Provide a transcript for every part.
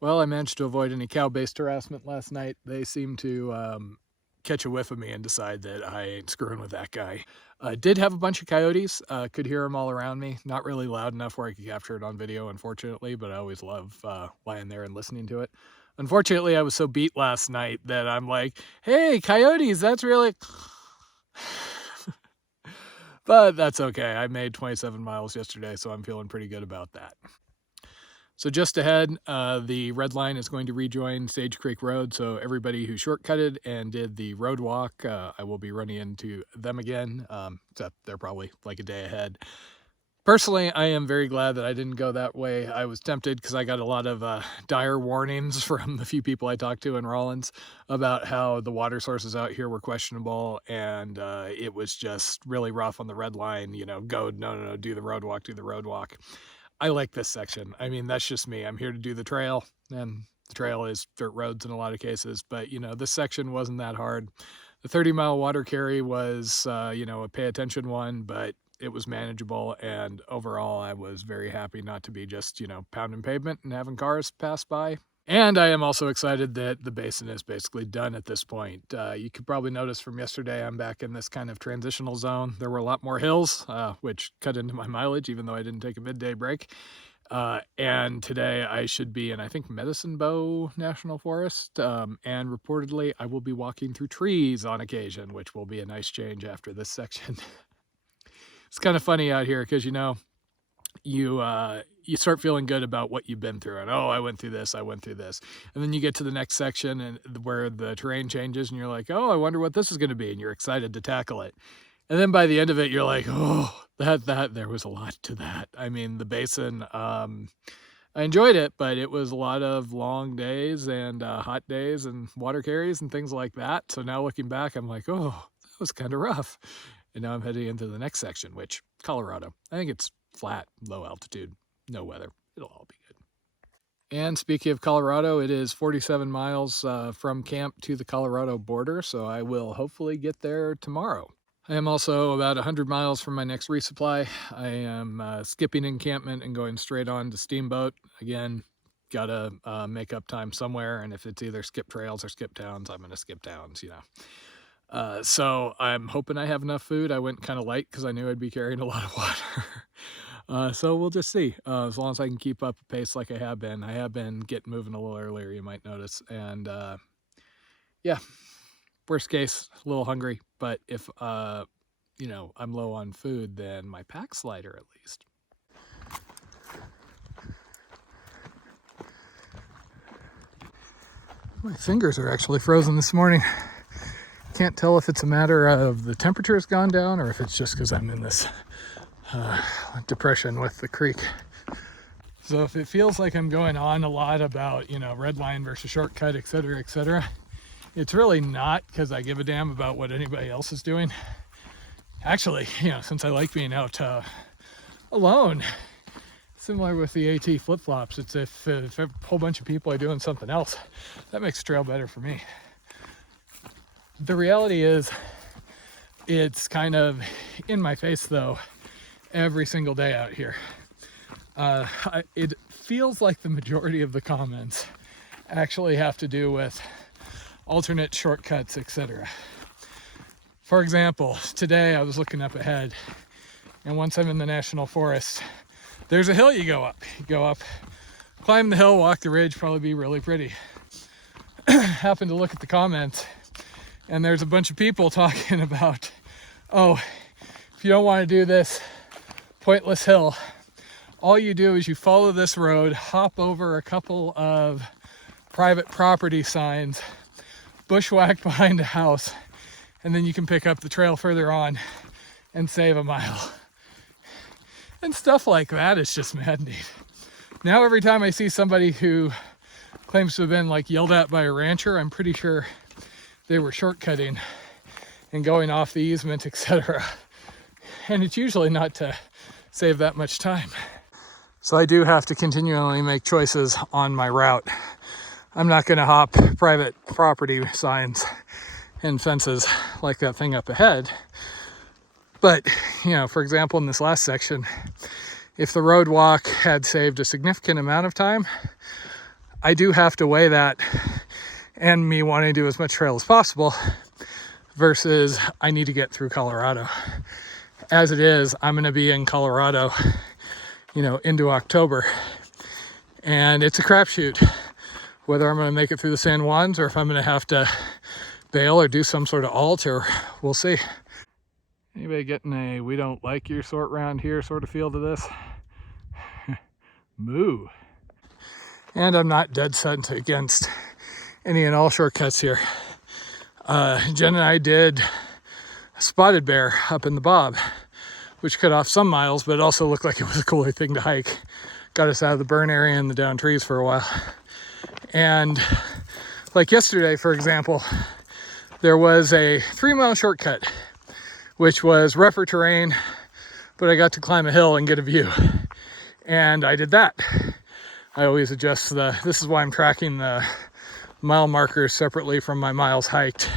Well, I managed to avoid any cow-based harassment last night. They seemed to catch a whiff of me and decide that I ain't screwing with that guy. Did have a bunch of coyotes, could hear them all around me. Not really loud enough where I could capture it on video, unfortunately, but I always love lying there and listening to it. Unfortunately, I was so beat last night that I'm like, hey, coyotes, that's really... But that's okay. I made 27 miles yesterday, so I'm feeling pretty good about that. So just ahead, the red line is going to rejoin Sage Creek Road, so everybody who shortcutted and did the road walk, I will be running into them again, except they're probably like a day ahead. Personally, I am very glad that I didn't go that way. I was tempted because I got a lot of dire warnings from the few people I talked to in Rawlins about how the water sources out here were questionable, and it was just really rough on the red line, you know, no, do the road walk. I like this section. I mean, that's just me. I'm here to do the trail, and the trail is dirt roads in a lot of cases, but you know, this section wasn't that hard. The 30-mile water carry was, you know, a pay attention one, but it was manageable, and overall I was very happy not to be just, you know, pounding pavement and having cars pass by. And I am also excited that the basin is basically done at this point. You could probably notice from yesterday I'm back in this kind of transitional zone. There were a lot more hills, which cut into my mileage, even though I didn't take a midday break. And today I should be in, I think, Medicine Bow National Forest, and reportedly I will be walking through trees on occasion, which will be a nice change after this section. It's kind of funny out here because, you know, you start feeling good about what you've been through, and oh, I went through this, and then you get to the next section and where the terrain changes, and you're like, oh, I wonder what this is going to be, and you're excited to tackle it. And then by the end of it, you're like, oh, that there was a lot to that. I mean, the basin, I enjoyed it, but it was a lot of long days and hot days and water carries and things like that. So now looking back, I'm like, oh, that was kind of rough. And now I'm heading into the next section, which, Colorado. I think it's flat, low altitude, no weather. It'll all be good. And speaking of Colorado, it is 47 miles from camp to the Colorado border, so I will hopefully get there tomorrow. I am also about 100 miles from my next resupply. I am skipping encampment and going straight on to Steamboat. Again, gotta make up time somewhere, and if it's either skip trails or skip towns, I'm gonna skip towns, you know. So I'm hoping I have enough food. I went kind of light because I knew I'd be carrying a lot of water. So we'll just see. As long as I can keep up a pace like I have been getting moving a little earlier, you might notice. And yeah, worst case, a little hungry. But if, you know, I'm low on food, then my pack's lighter at least. My fingers are actually frozen this morning. Can't tell if it's a matter of the temperature has gone down or if it's just because I'm in this depression with the creek. So if it feels like I'm going on a lot about, you know, red line versus shortcut, etc., it's really not because I give a damn about what anybody else is doing. Actually, you know, since I like being out alone, similar with the AT flip-flops, it's if a whole bunch of people are doing something else, that makes the trail better for me. The reality is, it's kind of in my face, though, every single day out here. It feels like the majority of the comments actually have to do with alternate shortcuts, etc. For example, today I was looking up ahead, and once I'm in the national forest, there's a hill you go up. You go up, climb the hill, walk the ridge, probably be really pretty. Happen to look at the comments, and there's a bunch of people talking about, oh, if you don't want to do this pointless hill, all you do is you follow this road, hop over a couple of private property signs, bushwhack behind a house, and then you can pick up the trail further on and save a mile. And stuff like that is just maddening. Now every time I see somebody who claims to have been like yelled at by a rancher, I'm pretty sure they were shortcutting and going off the easement, etc. And it's usually not to save that much time. So I do have to continually make choices on my route. I'm not going to hop private property signs and fences like that thing up ahead. But, you know, for example, in this last section, if the road walk had saved a significant amount of time, I do have to weigh that and me wanting to do as much trail as possible versus I need to get through Colorado. As it is, I'm going to be in Colorado, into October, and it's a crapshoot whether I'm going to make it through the San Juans or if I'm going to have to bail or do some sort of alt, or we'll see. Anybody getting a "we don't like your sort round here" sort of feel to this? Moo. And I'm not dead set against any and all shortcuts here. Jen and I did a spotted bear up in the Bob, which cut off some miles, but it also looked like it was a cooler thing to hike. Got us out of the burn area and the down trees for a while. And like yesterday, for example, there was a 3-mile shortcut, which was rougher terrain, but I got to climb a hill and get a view. And I did that. I always adjust this is why I'm tracking the mile markers separately from my miles hiked,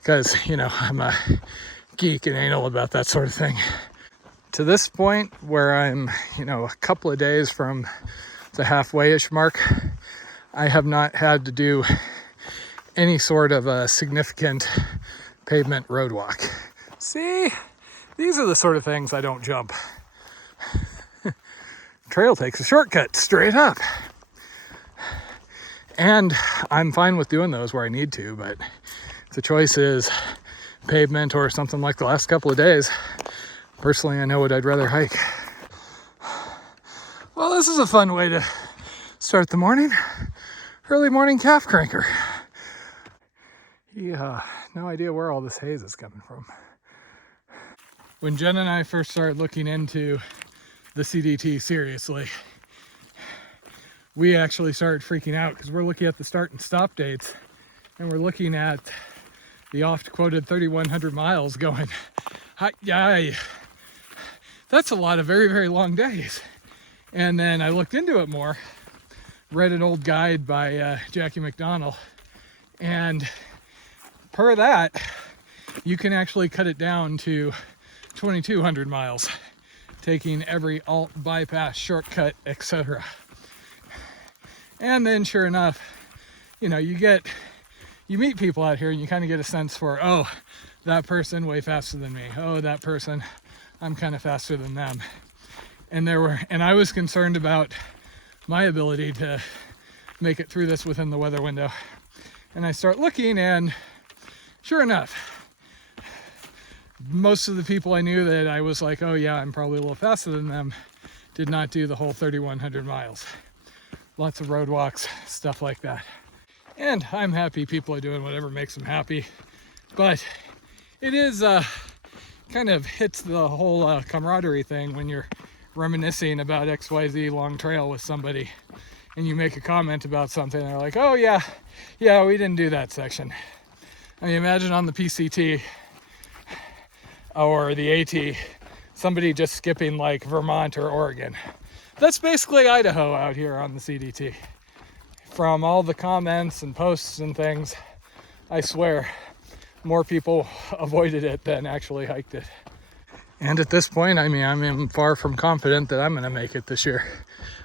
because, I'm a geek and anal about that sort of thing. To this point where I'm, a couple of days from the halfway-ish mark, I have not had to do any sort of a significant pavement road walk. See, these are the sort of things I don't jump. Trail takes a shortcut straight up. And I'm fine with doing those where I need to, but if the choice is pavement or something like the last couple of days, personally, I know what I'd rather hike. Well, this is a fun way to start the morning. Early morning calf cranker. Yeah, no idea where all this haze is coming from. When Jen and I first started looking into the CDT seriously, we actually started freaking out because we're looking at the start and stop dates, and we're looking at the oft quoted 3,100 miles going, that's a lot of very, very long days. And then I looked into it more, read an old guide by Jackie McDonald, and per that, you can actually cut it down to 2,200 miles, taking every alt, bypass, shortcut, etc. And then sure enough, you meet people out here and you kind of get a sense for, oh, that person way faster than me. Oh, that person, I'm kind of faster than them. And I was concerned about my ability to make it through this within the weather window. And I start looking, and sure enough, most of the people I knew that I was like, oh yeah, I'm probably a little faster than them, did not do the whole 3,100 miles. Lots of road walks, stuff like that. And I'm happy people are doing whatever makes them happy. But it is kind of hits the whole camaraderie thing when you're reminiscing about XYZ long trail with somebody and you make a comment about something and they're like, oh yeah, we didn't do that section. I mean, imagine on the PCT or the AT, somebody just skipping like Vermont or Oregon. That's basically Idaho out here on the CDT. From all the comments and posts and things, I swear, more people avoided it than actually hiked it. And at this point, I mean, I'm far from confident that I'm going to make it this year.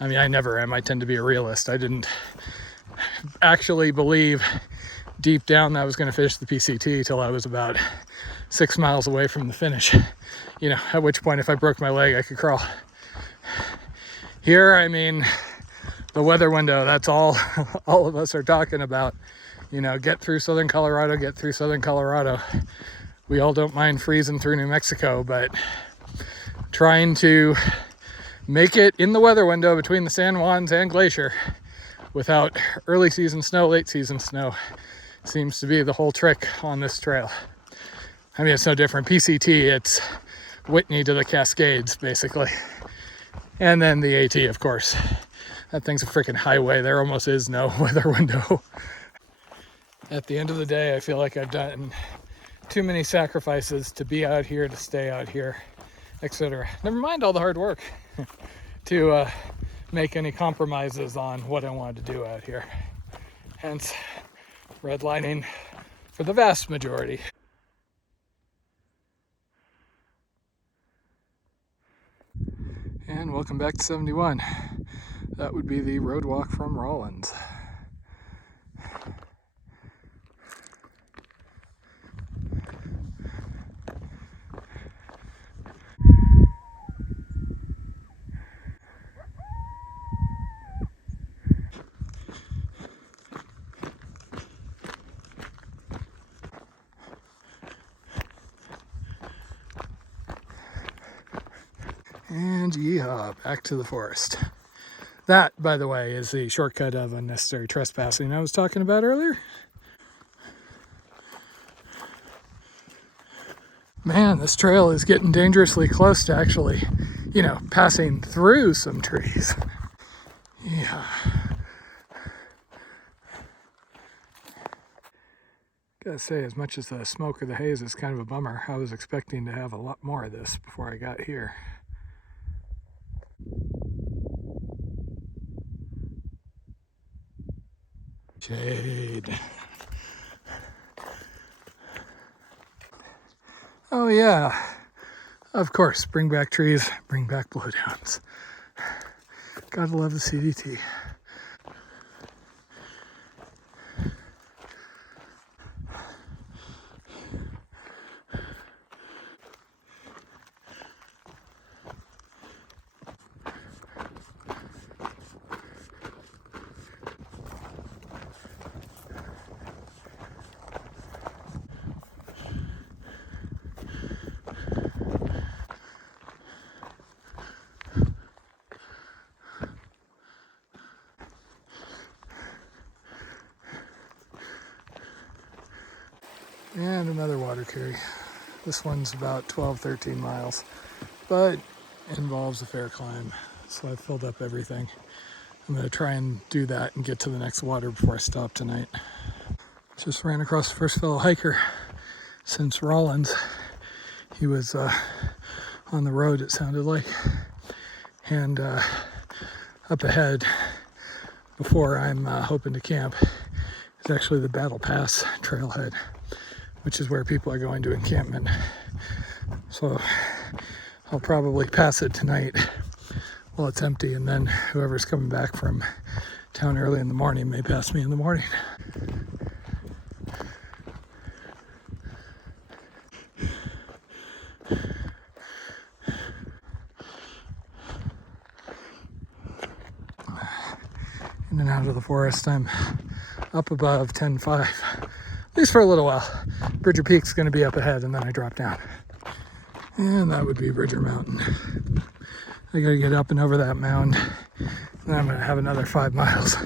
I mean, I never am. I tend to be a realist. I didn't actually believe deep down that I was going to finish the PCT till I was about 6 miles away from the finish. At which point, if I broke my leg, I could crawl. Here, I mean, the weather window, that's all of us are talking about. Get through southern Colorado, get through southern Colorado. We all don't mind freezing through New Mexico, but trying to make it in the weather window between the San Juans and Glacier without early season snow, late season snow seems to be the whole trick on this trail. I mean, it's no different. PCT, it's Whitney to the Cascades, basically. And then the AT, of course. That thing's a freaking highway. There almost is no weather window. At the end of the day, I feel like I've done too many sacrifices to be out here, to stay out here, etc. Never mind all the hard work to make any compromises on what I wanted to do out here. Hence, redlining for the vast majority. And welcome back to 71. That would be the road walk from Rawlins. And yeehaw, back to the forest. That, by the way, is the shortcut of unnecessary trespassing I was talking about earlier. Man, this trail is getting dangerously close to actually, passing through some trees. Yeah. Gotta say, as much as the smoke or the haze is kind of a bummer, I was expecting to have a lot more of this before I got here. Shade. Oh yeah, of course, bring back trees, bring back blowdowns. Gotta love the CDT. And another water carry. This one's about 12, 13 miles, but involves a fair climb. So I've filled up everything. I'm gonna try and do that and get to the next water before I stop tonight. Just ran across the first fellow hiker since Rollins. He was on the road, it sounded like. And up ahead, before I'm hoping to camp, is actually the Battle Pass trailhead, which is where people are going to encampment. So I'll probably pass it tonight while it's empty, and then whoever's coming back from town early in the morning may pass me in the morning. In and out of the forest, I'm up above 10.5, at least for a little while. Bridger Peak's going to be up ahead, and then I drop down. And that would be Bridger Mountain. I gotta get up and over that mound, and I'm gonna have another 5 miles.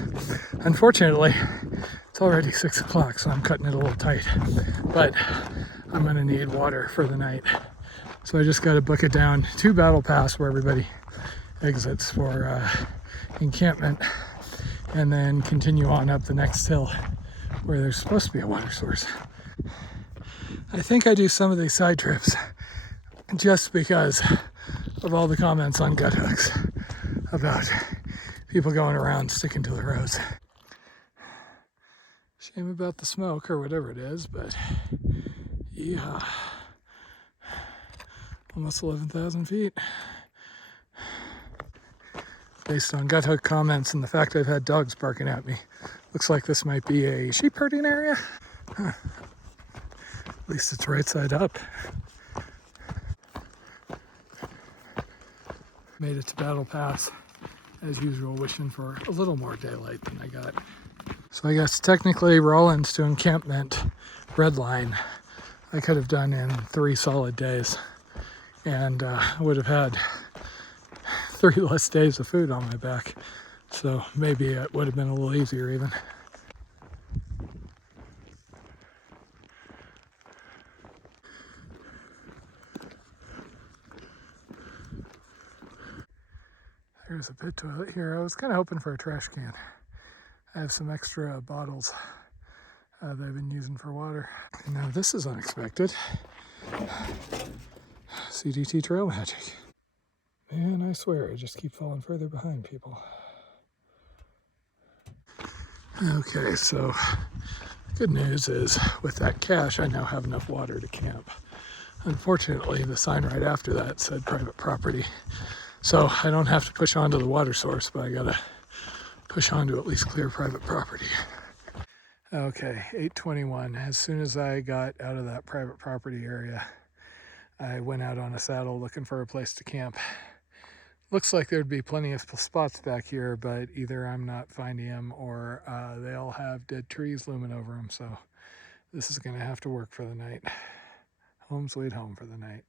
Unfortunately, it's already 6 o'clock, so I'm cutting it a little tight, but I'm gonna need water for the night. So I just gotta book it down to Battle Pass, where everybody exits for encampment, and then continue on up the next hill where there's supposed to be a water source. I think I do some of these side trips just because of all the comments on gut hooks about people going around sticking to the roads. Shame about the smoke or whatever it is, but yeah, almost 11,000 feet. Based on gut hook comments and the fact I've had dogs barking at me, looks like this might be a sheep herding area. Huh. At least it's right side up. Made it to Battle Pass, as usual, wishing for a little more daylight than I got. So I guess technically Rollins to encampment red line I could have done in 3 solid days, and would have had 3 less days of food on my back. So maybe it would have been a little easier even. There's a pit toilet here. I was kind of hoping for a trash can. I have some extra bottles that I've been using for water. And now this is unexpected. CDT trail magic. Man, I swear, I just keep falling further behind people. Okay, so good news is with that cache, I now have enough water to camp. Unfortunately, the sign right after that said private property. So I don't have to push onto the water source, but I gotta push on to at least clear private property. Okay, 8:21. As soon as I got out of that private property area, I went out on a saddle looking for a place to camp. Looks like there'd be plenty of spots back here, but either I'm not finding them or they all have dead trees looming over them. So this is gonna have to work for the night. Home sweet home for the night.